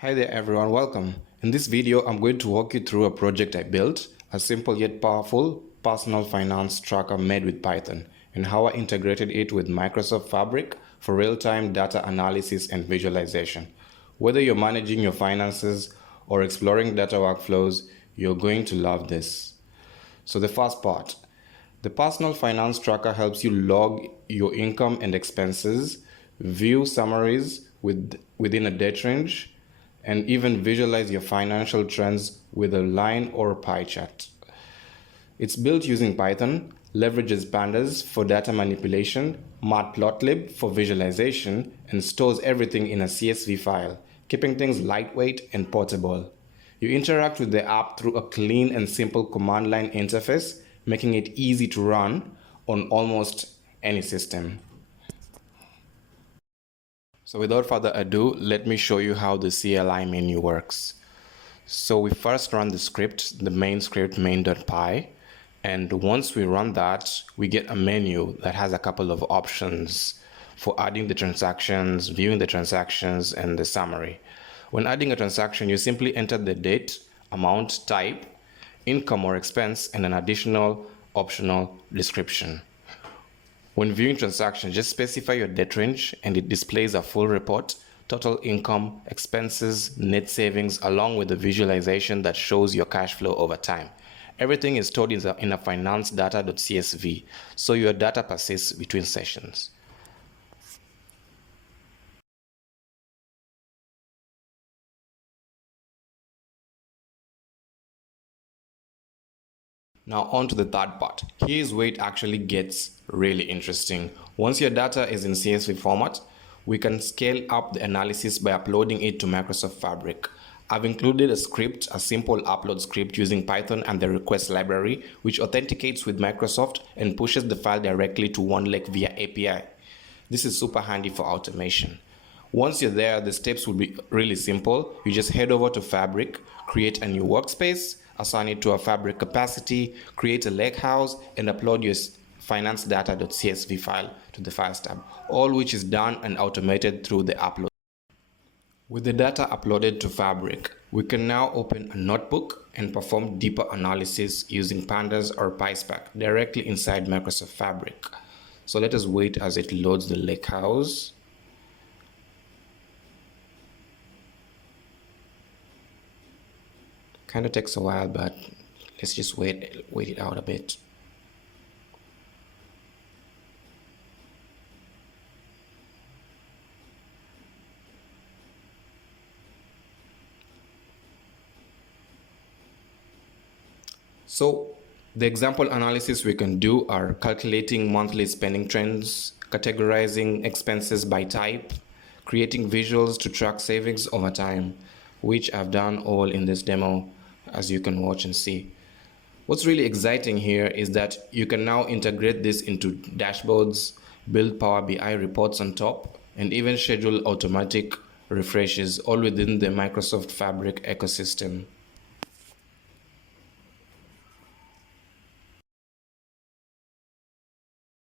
Hi there everyone, welcome. In this video, I'm going to walk you through a project I built, a simple yet powerful personal finance tracker made with Python, and how I integrated it with Microsoft Fabric for real-time data analysis and visualization. Whether you're managing your finances or exploring data workflows, you're going to love this. So the first part, the personal finance tracker helps you log your income and expenses, view summaries within a date range, and even visualize your financial trends with a line or a pie chart. It's built using Python, leverages pandas for data manipulation, matplotlib for visualization, and stores everything in a CSV file, keeping things lightweight and portable. You interact with the app through a clean and simple command line interface, making it easy to run on almost any system. So without further ado, let me show you how the CLI menu works. So we first run the script, the main script main.py, and once we run that, we get a menu that has a couple of options for adding the transactions, viewing the transactions, and the summary. When adding a transaction, you simply enter the date, amount, type, income or expense, and an additional optional description. When viewing transactions, just specify your date range and it displays a full report, total income, expenses, net savings, along with the visualization that shows your cash flow over time. Everything is stored in a finance data.csv, so your data persists between sessions. Now on to the third part. Here's where it actually gets really interesting. Once your data is in CSV format, we can scale up the analysis by uploading it to Microsoft Fabric. I've included a script, a simple upload script using Python and the request library, which authenticates with Microsoft and pushes the file directly to OneLake via API. This is super handy for automation. Once you're there, the steps will be really simple. You just head over to Fabric, create a new workspace, assign it to a Fabric capacity, create a lakehouse, and upload your finance data.csv file to the Files tab, all which is done and automated through the upload. With the data uploaded to Fabric, we can now open a notebook and perform deeper analysis using Pandas or PySpark directly inside Microsoft Fabric. So let us wait as it loads the lakehouse. Kind of takes a while, but let's just wait it out a bit. So the example analysis we can do are calculating monthly spending trends, categorizing expenses by type, creating visuals to track savings over time, which I've done all in this demo, as you can watch and see. What's really exciting here is that you can now integrate this into dashboards, build Power BI reports on top, and even schedule automatic refreshes all within the Microsoft Fabric ecosystem.